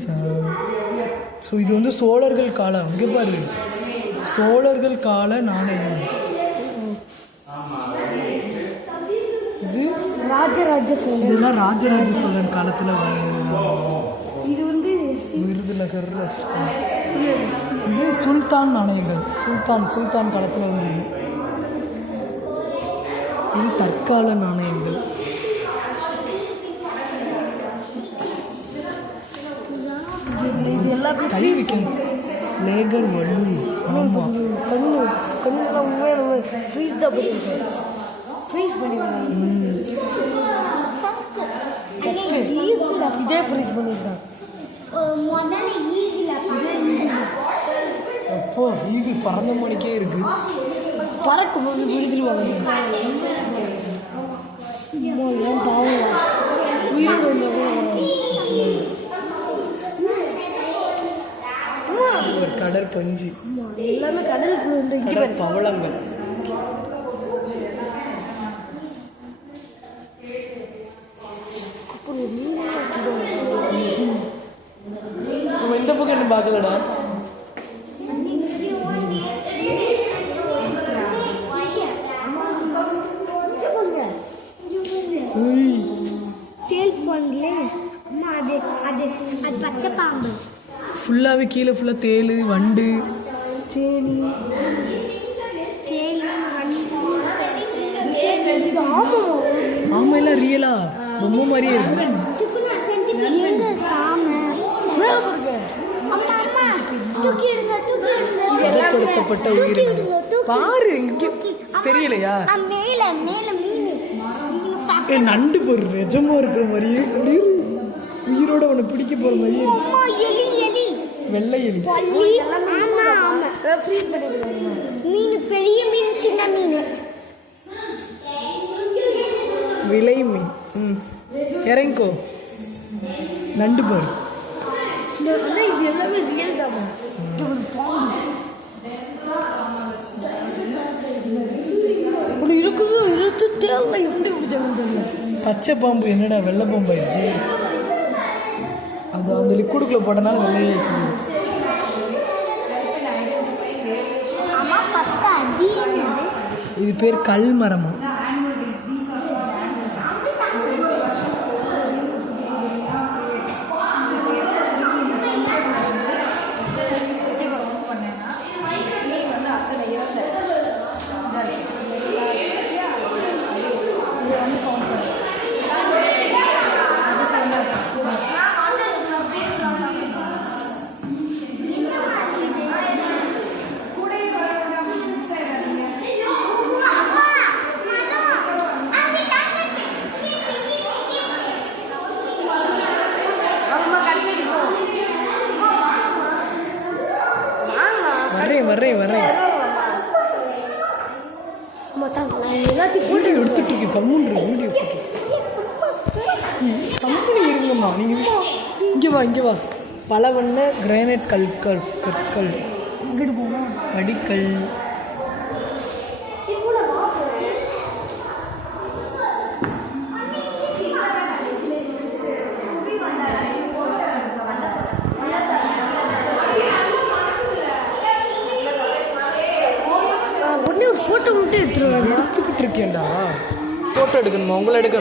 பைசா. So இது வந்து சோழர்கள் காலம். அங்கே பாரு, சோழர்கள் கால நாணயம். இது ராஜராஜ சோழன். இதெல்லாம் ராஜராஜ சோழன் காலத்தில் இது வந்து விருதுநகர் வச்சுருக்காங்க. இது சுல்தான் நாணயங்கள். சுல்தான் காலத்தில் வந்தது. இது தற்கால நாணயங்கள். இது எல்லாத்தையும் கை வைக்கணும். லேகர் வள்ளு. ஆமாம், கண்ணுலாம் உண்மையாக ஃப்ரீஸ் தான் பண்ணியிருக்கேன். ஃப்ரீஸ் பண்ணிடுவேன். இதே ஃப்ரீஸ் பண்ணியிருக்கேன். அப்போ ஈகிள் பறந்த மணிக்கே இருக்கு. பறக்கும் போது விடுத்துருவாங்க. ஏன் பாவம் உயிரோடு வந்தவங்க. ஒரு கடற்பஞ்சு. எல்லாமே கடலுக்கு வந்து பவளங்கள். நம்ம இந்த பக்கம் என்ன பார்க்கலடா. பச்சை பாம்பு ஃபுல்லாகவே கீழே ஃபுல்லாக தேள், வண்டு, தேனி. ஆமாம், எல்லாம் ரியலா ரொம்ப மாதிரியே இருக்கு. பதப்படுத்தப்பட்ட உயிரினங்கள் பாரு. இங்கே தெரியலையா? நண்டு போடுற நிஜமா இருக்கிற மாதிரியே உயிரோட உன்னை பிடிக்க போற மாதிரியே. வெள்ளை எலி. மீன், பெரிய மீன், சின்ன மீன், விலை மீன். இறங்கோ. நண்டு பாரு. இது எல்லாமே ரியல் தான். இருக்குது இருபத்தி தேவை எப்படி தெரியல. பச்சை பாம்பு என்னடா வெள்ளை பாம்பு ஆயிடுச்சு. அது அந்த லிக்விடுக்குள்ளே போட்டனால வெள்ளையாச்சு. இது பேர் கல் மரமா? வரேன். வீடியோ எடுத்துட்டு இருக்கு. கம்முன்ற வீடியோ கம்பெனி இருங்கம்மா. நீங்கள் இங்கே வா. பல வண்ண கிரானைட் கற்கள் அடிக்கல். ஃபோட்டோ மட்டும் எடுத்துக்கிட்டு இருக்கேன்டா. ஃபோட்டோ எடுக்கணுமா? உங்களை எடுக்க